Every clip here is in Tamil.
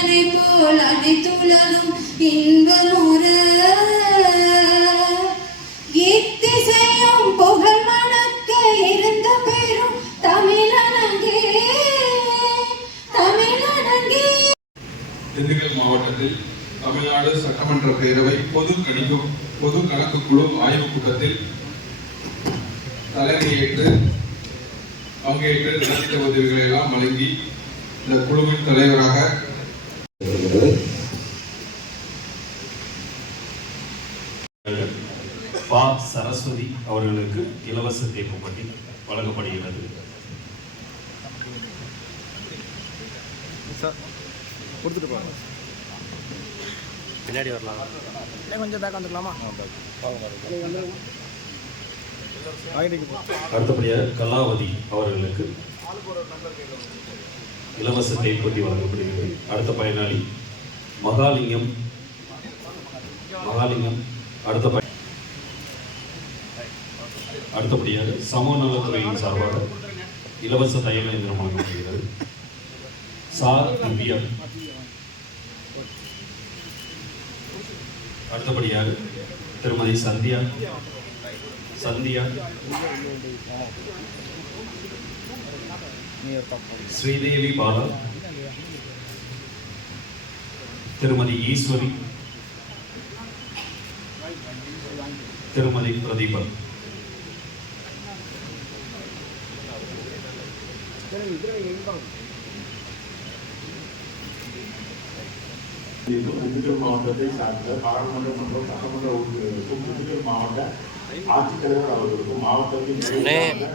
கடலை போல் அனைத்துலகும் இன்பமுற எத்திசையும் புகழ் மணக்க இருந்த பெரும் தமிழனங்கே. தமிழனங்கே. திண்டுக்கல் மாவட்டத்தில் தமிழ்நாடு சட்டமன்ற பேரவை பொது கணிப்பு பொது கணக்கு குழு ஆய்வுக் கூட்டத்தில் தலைமையேற்று பங்கேற்று நலத்திட்ட உதவிகளை எல்லாம் வழங்கி இந்த குழுவின் தலைவராக பா. சரஸ்வதி அவர்களுக்கு இலவச தேக்குப்பட்டி வழங்கப்படுகிறது. பின்னாடி வரலாம். கொஞ்சம் பேக் வந்துக்கலாமா? அடுத்தபடியாக கலாவதி அவர்களுக்கு இலவச கைப்பற்றி வழங்கப்படுகிறது. அடுத்த பயனாளி மகாலிங்கம். மகாலிங்கம் அடுத்த பய அடுத்தபடியாக சமூக நலத்துறையின் சார்பாக இலவச தையல் இயந்திரம் வழங்கப்படுகிறது. சார் திவ்யா அடுத்தபடியாக திருமதி சந்தியா. சந்தியா. ஸ்ரீதேவி பாலா திருமதி ஈஸ்வரி திருமதி பிரதீபா திண்டுக்கல் மாவட்டத்தை சார்ந்த பாராளுமன்ற மற்றும் சட்டமன்ற உறுப்பினர்களுக்கும் திண்டுக்கல் மாவட்ட ஆட்சித்தலைவர் அவர்களுக்கும் மாவட்டத்தின் நிர்வாக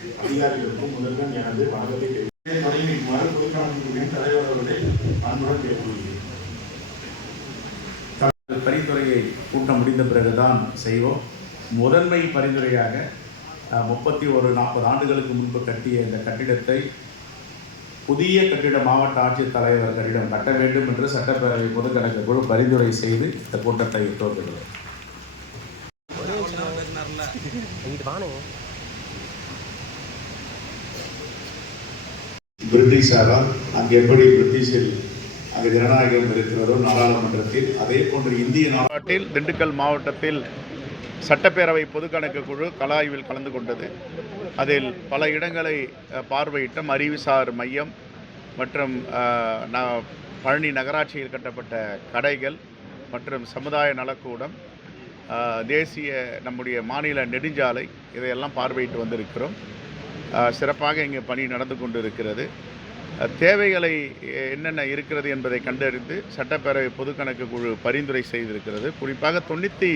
அதிகாரிகளுக்கும் முதல்வன் எனது வணக்கத்தை தெரிவிக்கிறேன். தொடங்கிக்குமாறு பொதுக்காட்சியின் தலைவர் அவர்களை அன்புடன் கேட்டுக்கொள்கிறேன். பரிந்துரையை கூட்டம் முடிந்த பிறகுதான் செய்வோம். முதன்மை பரிந்துரையாக முப்பத்தி ஒரு நாற்பது ஆண்டுகளுக்கு முன்பு கட்டிய இந்த கட்டிடத்தை புதிய கட்டிட மாவட்ட ஆட்சித்தலைவர்களிடம் கட்ட வேண்டும் என்று சட்டப்பேரவை பொதுக்கணக்கு குழு பரிந்துரை செய்து இந்த கூட்டத்தை துவங்குகிறது பிரிட்டிஷாரால் அங்கு எப்படி பிரிட்டிஷில் அங்கு ஜனநாயகம் இருக்கிறதோ நாடாளுமன்றத்தில் அதே போன்று இந்திய நாட்டில் திண்டுக்கல் மாவட்டத்தில் சட்டப்பேரவை பொதுக்கணக்கு குழு கலாய்வில் கலந்து கொண்டது. அதில் பல இடங்களை பார்வையிட்டும் அறிவுசார் மையம் மற்றும் ந- பழனி நகராட்சியில் கட்டப்பட்ட கடைகள் மற்றும் சமுதாய நலக்கூடம் தேசிய நம்முடைய மாநில நெடுஞ்சாலை இதையெல்லாம் பார்வையிட்டு வந்திருக்கிறோம். சிறப்பாக இங்கே பணி நடந்து கொண்டு இருக்கிறது தேவைகளை என்னென்ன இருக்கிறது என்பதை கண்டறிந்து சட்டப்பேரவை பொதுக்கணக்கு குழு பரிந்துரை செய்திருக்கிறது. குறிப்பாக தொண்ணூற்றி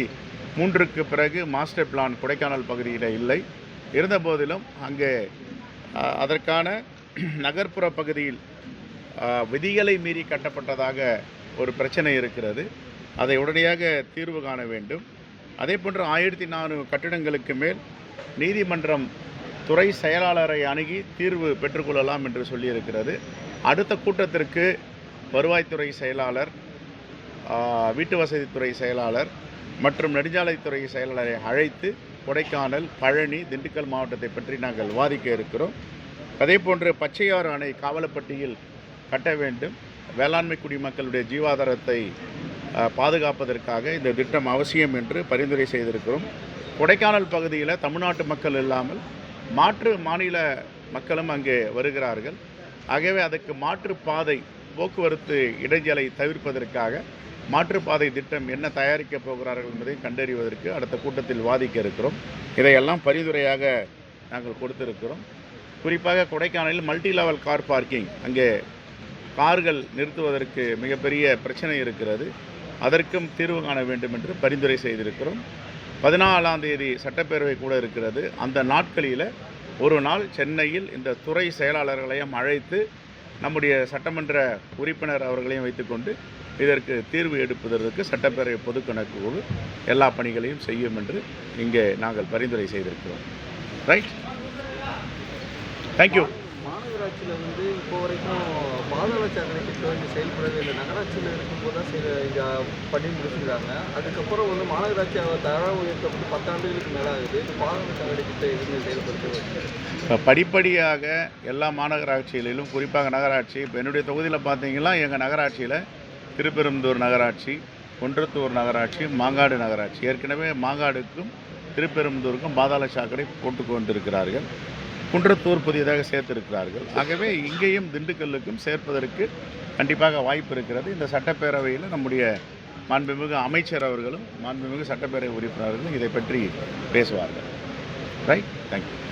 மூன்றுக்கு பிறகு மாஸ்டர் பிளான் கொடைக்கானல் பகுதியில் இல்லை. இருந்தபோதிலும் அங்கே அதற்கான நகர்ப்புற பகுதியில் விதிகளை மீறி கட்டப்பட்டதாக ஒரு பிரச்சனை இருக்கிறது. அதை உடனடியாக தீர்வு காண வேண்டும். அதே போன்று ஆயிரத்தி நானூறு கட்டிடங்களுக்கு மேல் நீதிமன்றம் துறை செயலாளரை அணுகி தீர்வு பெற்றுக்கொள்ளலாம் என்று சொல்லியிருக்கிறது. அடுத்த கூட்டத்திற்கு வருவாய்த்துறை செயலாளர் வீட்டு வசதித்துறை செயலாளர் மற்றும் நெடுஞ்சாலைத்துறை செயலாளரை அழைத்து கொடைக்கானல் பழனி திண்டுக்கல் மாவட்டத்தை பற்றி நாங்கள் விவாதிக்க இருக்கிறோம். அதே போன்று பச்சையாறு அணை காவலப்பட்டியில் கட்ட வேண்டும். வேளாண்மை குடிமக்களுடைய ஜீவாதாரத்தை பாதுகாப்பதற்காக இந்த திட்டம் அவசியம் என்று பரிந்துரை செய்திருக்கிறோம். கொடைக்கானல் பகுதியில் தமிழ்நாட்டு மக்கள் இல்லாமல் மாற்று மாநில மக்களும் அங்கே வருகிறார்கள். ஆகவே அதற்கு மாற்றுப்பாதை போக்குவரத்து இடைஞ்சலை தவிர்ப்பதற்காக மாற்றுப்பாதை திட்டம் என்ன தயாரிக்கப் போகிறார்கள் என்பதை கண்டறிவதற்கு அடுத்த கூட்டத்தில் வாதிக்க இருக்கிறோம். இதையெல்லாம் பரிந்துரையாக நாங்கள் கொடுத்திருக்கிறோம். குறிப்பாக கொடைக்கானலில் மல்டி லெவல் கார் பார்க்கிங் அங்கே கார்கள் நிறுத்துவதற்கு மிகப்பெரிய பிரச்சனை இருக்கிறது. அதற்கும் தீர்வு காண வேண்டும் என்று பரிந்துரை செய்திருக்கிறோம். பதினாலாம் தேதி சட்டப்பேரவை கூட இருக்கிறது. அந்த நாட்களில் ஒரு நாள் சென்னையில் இந்த துறை செயலாளர்களையும் அழைத்து நம்முடைய சட்டமன்ற உறுப்பினர் அவர்களையும் வைத்துக்கொண்டு இதற்கு தீர்வு எடுப்பதற்கு சட்டப்பேரவை பொதுக்கணக்கு குழு எல்லா பணிகளையும் செய்யும் என்று இங்கே நாங்கள் பரிந்துரை செய்திருக்கிறோம். ரைட் தேங்க்யூ மாநகராட்சியில் வந்து இப்போ வரைக்கும் பாதாள சாக்கடை திட்டம் வந்து செயல்படவே இல்லை. நகராட்சியில் இருக்கும்போது தான் சில இங்கே பண்ணி முடிச்சுக்கிறாங்க அதுக்கப்புறம் வந்து மாநகராட்சி தர உயர்த்தப்பட்டு பத்தாண்டுகளுக்கு மேலே ஆகுது இந்த பாதாள சாக்கடை திட்டம் எதுவுமே செயல்படுத்தவே இப்போ படிப்படியாக எல்லா மாநகராட்சிகளிலும் குறிப்பாக நகராட்சி இப்போ என்னுடைய தொகுதியில் பார்த்தீங்கன்னா எங்கள் நகராட்சியில் திருப்பெரும்புதூர் நகராட்சி குன்றத்தூர் நகராட்சி மாங்காடு நகராட்சி. ஏற்கனவே மாங்காடுக்கும் திருப்பெரும்புதூருக்கும் பாதாள சாக்கடை போட்டு கொண்டிருக்கிறார்கள். குன்றத்தூர் புதியதாக சேர்த்திருக்கிறார்கள். ஆகவே இங்கேயும் திண்டுக்கல்லுக்கும் சேர்ப்பதற்கு கண்டிப்பாக வாய்ப்பு இருக்கிறது. இந்த சட்டப்பேரவையில் நம்முடைய மாண்புமிகு அமைச்சர் அவர்களும் மாண்புமிகு சட்டப்பேரவை உறுப்பினர்களும் இதை பற்றி பேசுவார்கள். Right thank you